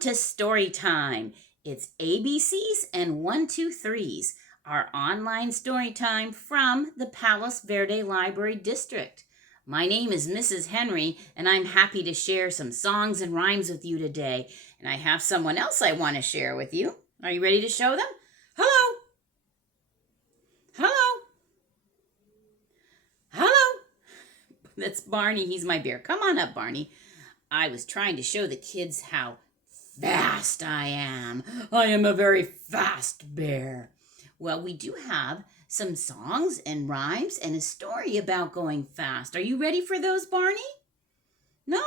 to Storytime. It's ABCs and 1, 2, 3s, our online story time from the Palos Verde Library District. My name is Mrs. Henry, and I'm happy to share some songs and rhymes with you today. And I have someone else I want to share with you. Are you ready to show them? Hello. Hello. Hello. That's Barney. He's my bear. Come on up, Barney. I was trying to show the kids how fast I am. I am a very fast bear. Well, we do have some songs and rhymes and a story about going fast. Are you ready for those, Barney? No?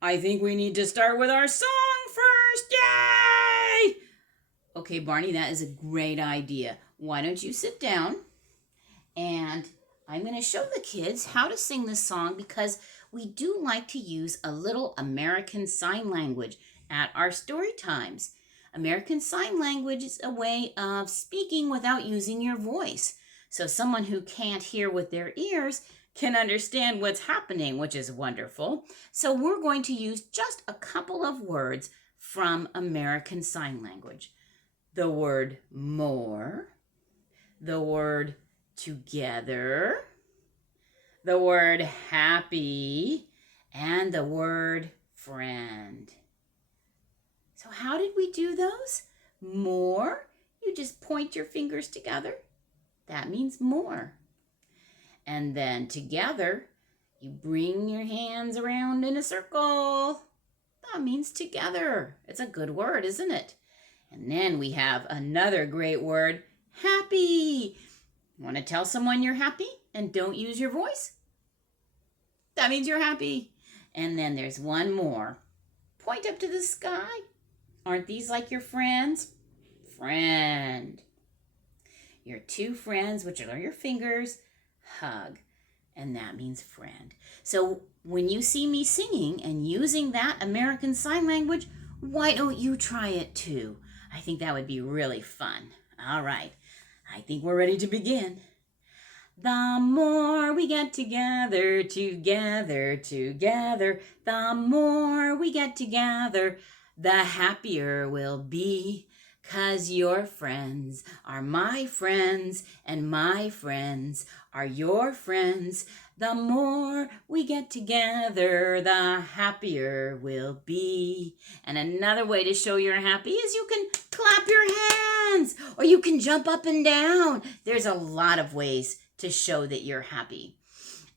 I think we need to start with our song first. Yay! Okay, Barney, that is a great idea. Why don't you sit down? And I'm going to show the kids how to sing this song because we do like to use a little American Sign Language at our story times. American Sign Language is a way of speaking without using your voice. So someone who can't hear with their ears can understand what's happening, which is wonderful. So we're going to use just a couple of words from American Sign Language. The word more, the word together, the word happy, and the word friend. So how did we do those? More, you just point your fingers together. That means more. And then together, you bring your hands around in a circle. That means together. It's a good word, isn't it? And then we have another great word, happy. Want to tell someone you're happy and don't use your voice? That means you're happy. And then there's one more. Point up to the sky. Aren't these like your friends? Friend. Your two friends, which are your fingers, hug. And that means friend. So when you see me singing and using that American Sign Language, why don't you try it too? I think that would be really fun. All right. I think we're ready to begin. The more we get together, together, the more we get together, the happier we'll be. 'Cause your friends are my friends, and my friends are your friends. The more we get together, the happier we'll be. And another way to show you're happy is you can clap your hands, or you can jump up and down. There's a lot of ways to show that you're happy.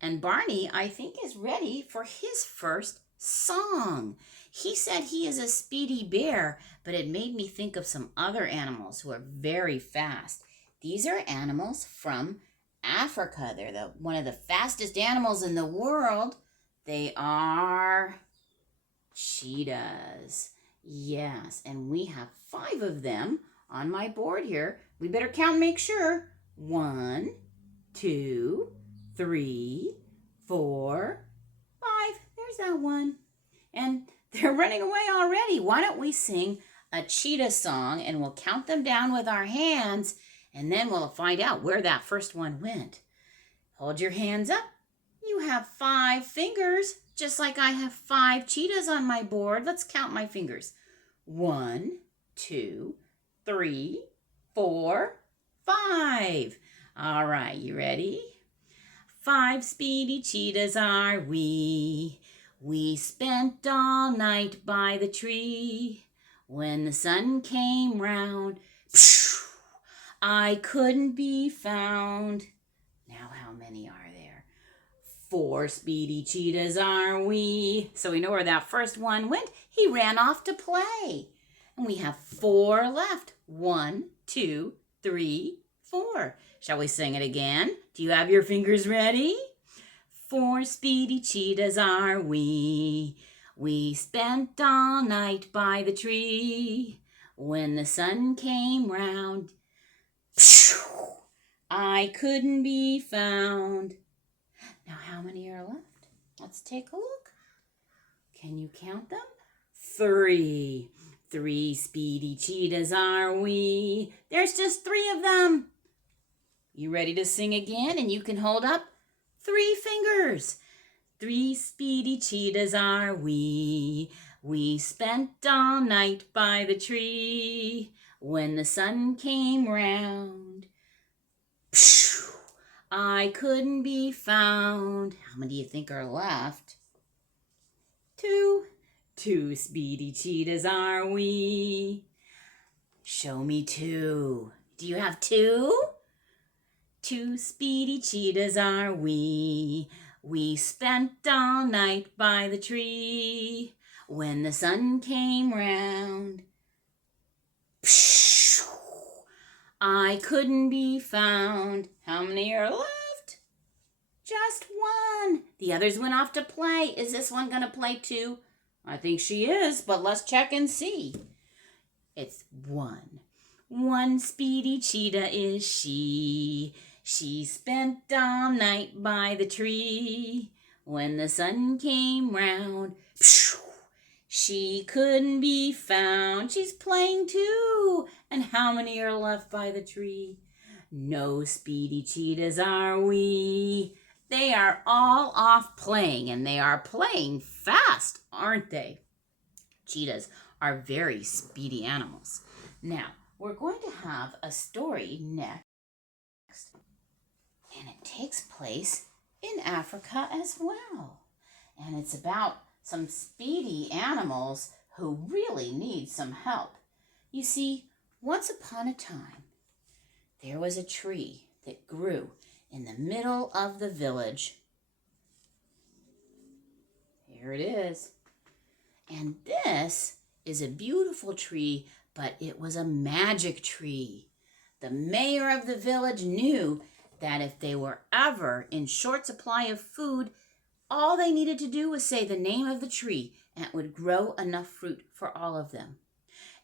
And Barney, I think, is ready for his first song. He said he is a speedy bear, but it made me think of some other animals who are very fast. These are animals from Africa. They're one of the fastest animals in the world. They are cheetahs. Yes, and we have 5 of them on my board here. We better count and make sure. 1, 2, 3, 4, 5. There's that one. And they're running away already. Why don't we sing a cheetah song and we'll count them down with our hands and then we'll find out where that first one went. Hold your hands up. You have 5 fingers, just like I have 5 cheetahs on my board. Let's count my fingers. 1, 2, 3, 4, 5. All right, you ready? 5 speedy cheetahs are we. We spent all night by the tree. When the sun came round, I couldn't be found. Now how many are there? 4 speedy cheetahs are we. So we know where that first one went. He ran off to play. And we have 4 left. 1, 2, 3, 4. Shall we sing it again? Do you have your fingers ready? 4 speedy cheetahs are we. We spent all night by the tree. When the sun came round, I couldn't be found. Now how many are left? Let's take a look. Can you count them? 3. 3 speedy cheetahs are we. There's just 3 of them. You ready to sing again? And you can hold up 3 fingers. 3 speedy cheetahs are we. We spent all night by the tree. When the sun came round, pshh, I couldn't be found. How many do you think are left? 2. 2 speedy cheetahs are we. Show me 2. Do you have 2? 2 speedy cheetahs are we. We spent all night by the tree. When the sun came round, pshh, I couldn't be found. How many are left? Just 1. The others went off to play. Is this one going to play too? I think she is, but let's check and see. It's 1. 1 speedy cheetah is she. She spent all night by the tree. When the sun came round, pshh, she couldn't be found. She's playing too. And how many are left by the tree? No speedy cheetahs are we. They are all off playing, and they are playing fast, aren't they? Cheetahs are very speedy animals. Now, we're going to have a story next, and it takes place in Africa as well. And it's about some speedy animals who really need some help. You see, once upon a time, there was a tree that grew in the middle of the village. Here it is. And this is a beautiful tree, but it was a magic tree. The mayor of the village knew that if they were ever in short supply of food, all they needed to do was say the name of the tree, and it would grow enough fruit for all of them.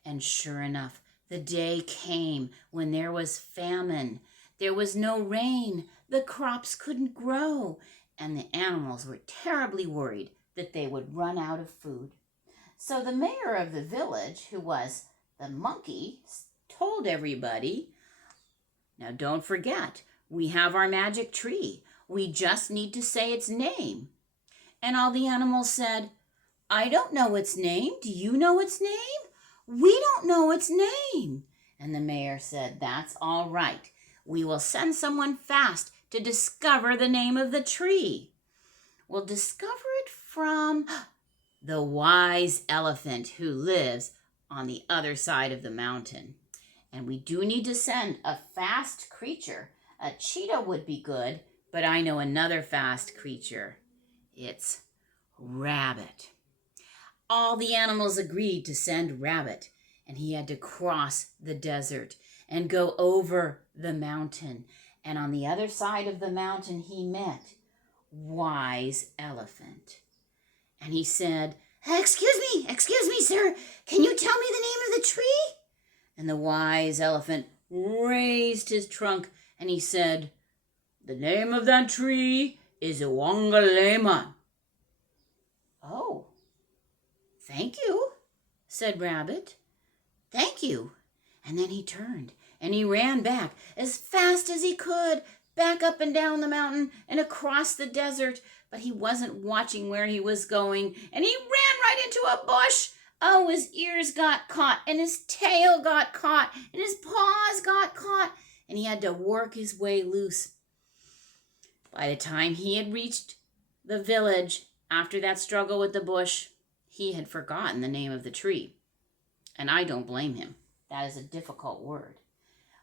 And sure enough, the day came when there was famine. There was no rain. The crops couldn't grow, and the animals were terribly worried that they would run out of food. So the mayor of the village, who was the monkey, told everybody, now don't forget, we have our magic tree. We just need to say its name. And all the animals said, I don't know its name. Do you know its name? We don't know its name. And the mayor said, that's all right. We will send someone fast to discover the name of the tree. We'll discover it from the wise elephant who lives on the other side of the mountain. And we do need to send a fast creature. A cheetah would be good, but I know another fast creature. It's Rabbit. All the animals agreed to send Rabbit, and he had to cross the desert and go over the mountain. And on the other side of the mountain, he met Wise Elephant. And he said, excuse me, sir. Can you tell me the name of the tree? And the Wise Elephant raised his trunk and he said, the name of that tree is Wangalema. Oh, thank you, said Rabbit. Thank you. And then he turned and he ran back as fast as he could, back up and down the mountain and across the desert. But he wasn't watching where he was going, and he ran right into a bush. Oh, his ears got caught, and his tail got caught, and his paws got caught, and he had to work his way loose. By the time he had reached the village, after that struggle with the bush, he had forgotten the name of the tree. And I don't blame him. That is a difficult word.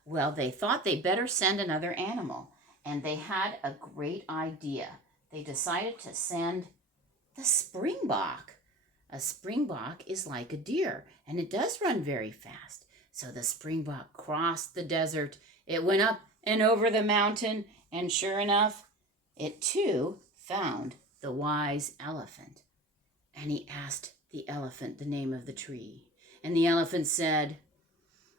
Well, they thought they better send another animal, and they had a great idea. They decided to send the springbok. A springbok is like a deer, and it does run very fast. So the springbok crossed the desert. It went up and over the mountain, and sure enough, it too found the wise elephant. And he asked the elephant the name of the tree. And the elephant said,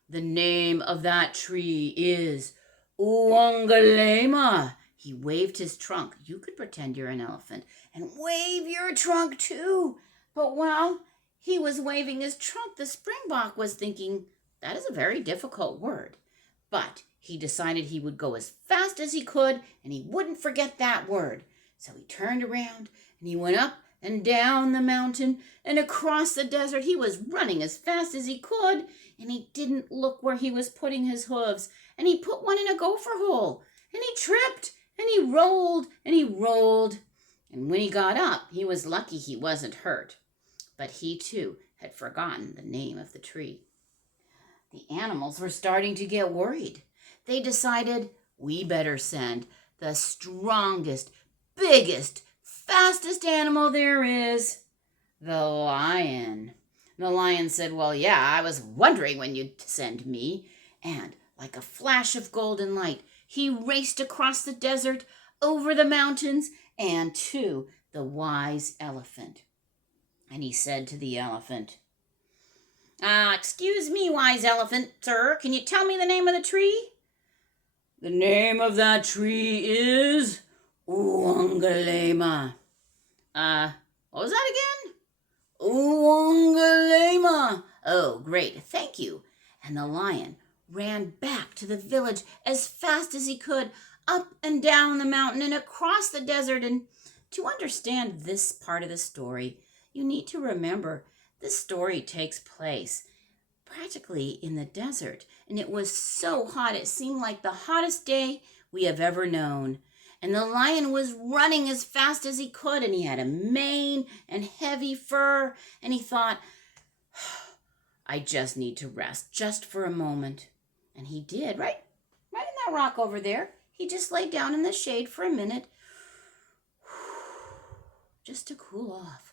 the name of that tree is Wangalema. He waved his trunk. You could pretend you're an elephant and wave your trunk too. But while he was waving his trunk, the springbok was thinking, that is a very difficult word. But he decided he would go as fast as he could and he wouldn't forget that word. So he turned around and he went up and down the mountain and across the desert. He was running as fast as he could, and he didn't look where he was putting his hooves, and he put one in a gopher hole, and he tripped, and he rolled, and he rolled. And when he got up, he was lucky he wasn't hurt. But he, too, had forgotten the name of the tree. The animals were starting to get worried. They decided, we better send the strongest, biggest, fastest animal there is, the lion. The lion said, well, yeah, I was wondering when you'd send me. And like a flash of golden light, he raced across the desert, over the mountains, and to the wise elephant. And he said to the elephant, excuse me, wise elephant, sir, can you tell me the name of the tree? The name of that tree is Uwangalema. What was that again? Uwangalema. Oh, great, thank you. And the lion ran back to the village as fast as he could, up and down the mountain and across the desert. And to understand this part of the story, you need to remember this story takes place practically in the desert. And it was so hot, it seemed like the hottest day we have ever known. And the lion was running as fast as he could, and he had a mane and heavy fur. And he thought, I just need to rest just for a moment. And he did, right in that rock over there. He just laid down in the shade for a minute, just to cool off.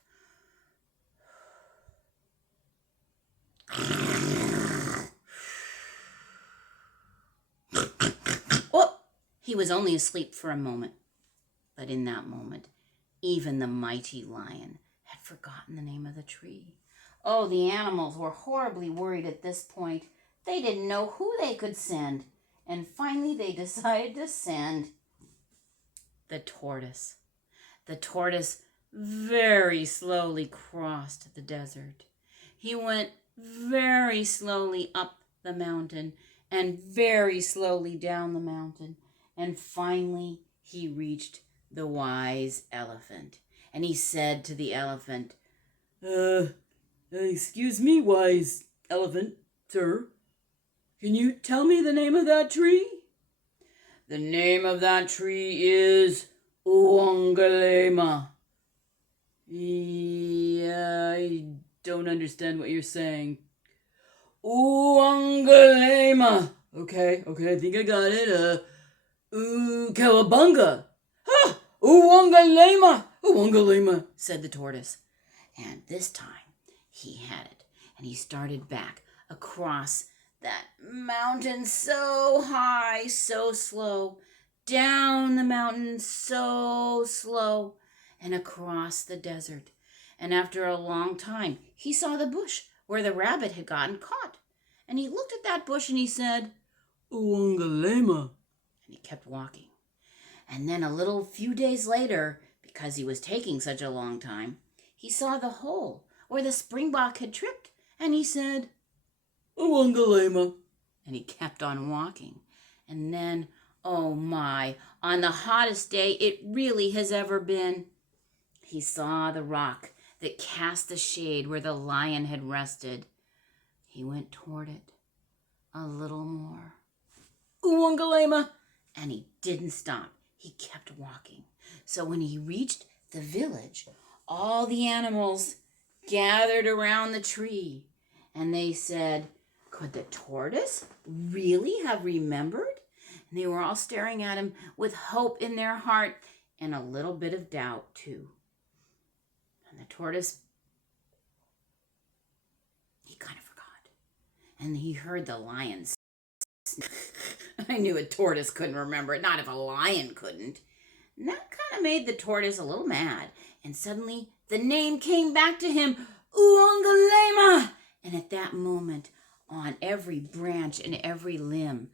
Oh, he was only asleep for a moment. But in that moment, even the mighty lion had forgotten the name of the tree. Oh, the animals were horribly worried at this point. They didn't know who they could send. And finally, they decided to send the tortoise. The tortoise very slowly crossed the desert. He went very slowly up the mountain and very slowly down the mountain. And finally, he reached the wise elephant. And he said to the elephant, excuse me, wise elephant, sir. Can you tell me the name of that tree? The name of that tree is Uwangalema. Yeah, I don't understand what you're saying. Uwangalema. Okay, I think I got it. Cowabunga. Ha! Uwangalema, said the tortoise. And this time he had it, and he started back across that mountain so high, so slow, down the mountain so slow, and across the desert. And after a long time, he saw the bush where the rabbit had gotten caught. And he looked at that bush and he said, Uwangalema. And he kept walking. And then a few days later, because he was taking such a long time, he saw the hole where the springbok had tripped. And he said, Uwangalema. And he kept on walking. And then, oh my, on the hottest day it really has ever been, he saw the rock that cast the shade where the lion had rested. He went toward it a little more. Uwangalema. And he didn't stop. He kept walking. So when he reached the village, all the animals gathered around the tree. And they said, could the tortoise really have remembered? And they were all staring at him with hope in their heart and a little bit of doubt too. And the tortoise, he kind of forgot. And he heard the lion snap. I knew a tortoise couldn't remember it, not if a lion couldn't. And that kind of made the tortoise a little mad. And suddenly the name came back to him, Uwangalema. And at that moment, on every branch and every limb,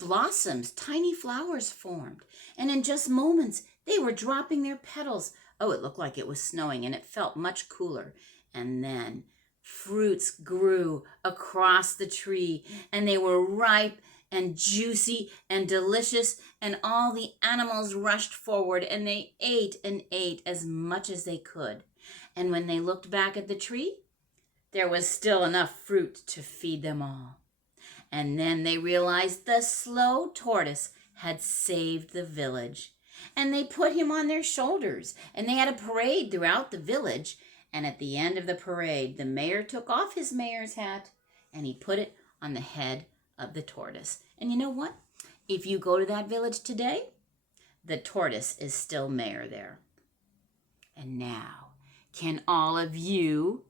blossoms, tiny flowers formed. And in just moments, they were dropping their petals. Oh, it looked like it was snowing, and it felt much cooler. And then fruits grew across the tree, and they were ripe and juicy and delicious, and all the animals rushed forward, and they ate and ate as much as they could. And when they looked back at the tree, there was still enough fruit to feed them all. And then they realized the slow tortoise had saved the village. And they put him on their shoulders, and they had a parade throughout the village. And at the end of the parade, the mayor took off his mayor's hat, and he put it on the head of the tortoise. And you know what? If you go to that village today, the tortoise is still mayor there. And now, can all of you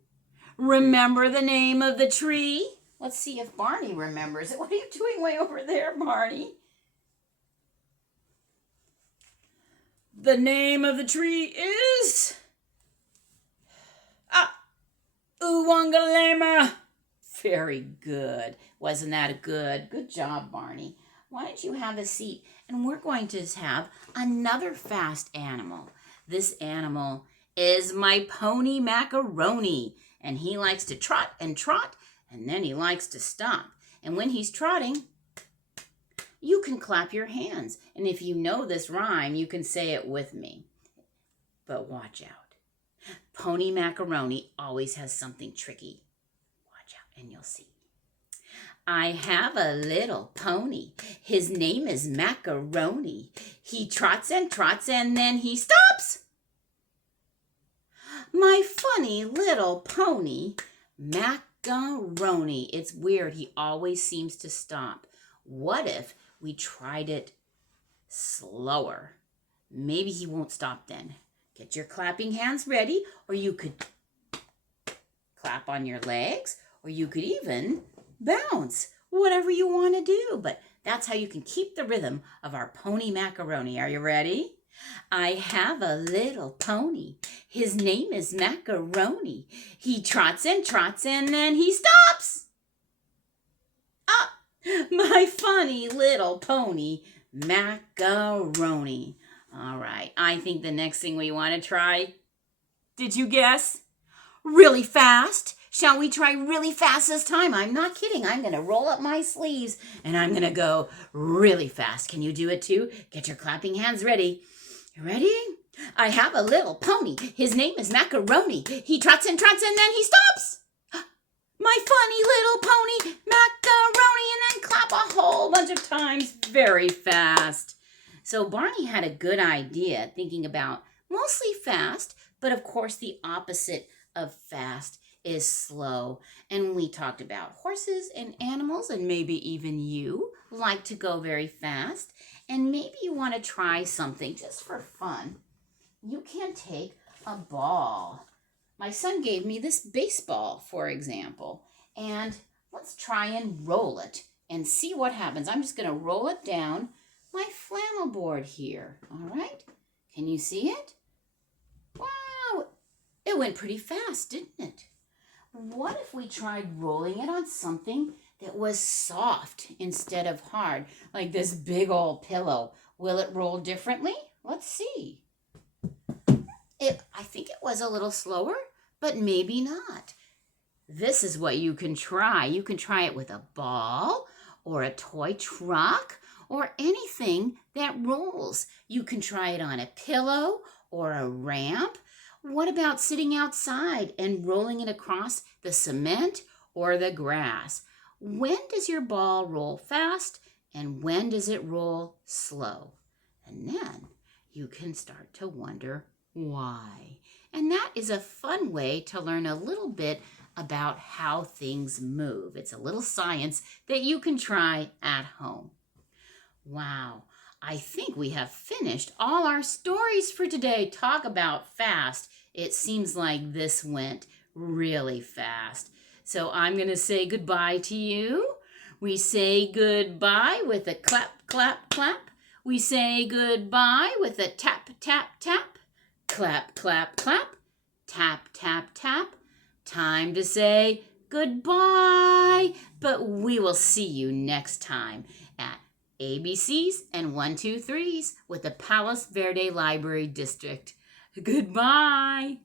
remember the name of the tree? Let's see if Barney remembers it. What are you doing way over there, Barney? The name of the tree is Uwangalema. Very good. Wasn't that a good? Good job, Barney. Why don't you have a seat? And we're going to have another fast animal. This animal is my Pony Macaroni. And he likes to trot, and then he likes to stop. And when he's trotting, you can clap your hands. And if you know this rhyme, you can say it with me. But watch out. Pony Macaroni always has something tricky. Watch out and you'll see. I have a little pony. His name is Macaroni. He trots and then he stops. My funny little pony, Macaroni. It's weird. He always seems to stop. What if we tried it slower? Maybe he won't stop then. Get your clapping hands ready, or you could clap on your legs, or you could even bounce, whatever you want to do. But that's how you can keep the rhythm of our Pony Macaroni. Are you ready? I have a little pony. His name is Macaroni. He trots and then he stops. My funny little pony, Macaroni. All right, I think the next thing we want to try, did you guess? Really fast. Shall we try really fast this time? I'm not kidding. I'm going to roll up my sleeves and I'm going to go really fast. Can you do it too? Get your clapping hands ready. You ready? I have a little pony. His name is Macaroni. He trots and then he stops. My funny little pony, Macaroni, and then clap a whole bunch of times very fast. So Barney had a good idea thinking about mostly fast, but of course the opposite of fast is slow. And we talked about horses and animals, and maybe even you like to go very fast. And maybe you want to try something just for fun. You can take a ball. My son gave me this baseball, for example, and let's try and roll it and see what happens. I'm just going to roll it down my flannel board here. All right? Can you see it? Wow, it went pretty fast, didn't it? What if we tried rolling it on something that was soft instead of hard, like this big old pillow? Will it roll differently? Let's see. I think it was a little slower, but maybe not. This is what you can try. You can try it with a ball or a toy truck or anything that rolls. You can try it on a pillow or a ramp. What about sitting outside and rolling it across the cement or the grass? When does your ball roll fast and when does it roll slow? And then you can start to wonder why. And that is a fun way to learn a little bit about how things move. It's a little science that you can try at home. Wow, I think we have finished all our stories for today. Talk about fast. It seems like this went really fast. So I'm going to say goodbye to you. We say goodbye with a clap, clap, clap. We say goodbye with a tap, tap, tap. Clap, clap, clap. Tap, tap, tap. Time to say goodbye. But we will see you next time at ABCs and 1, 2, 3s with the Palos Verde Library District. Goodbye.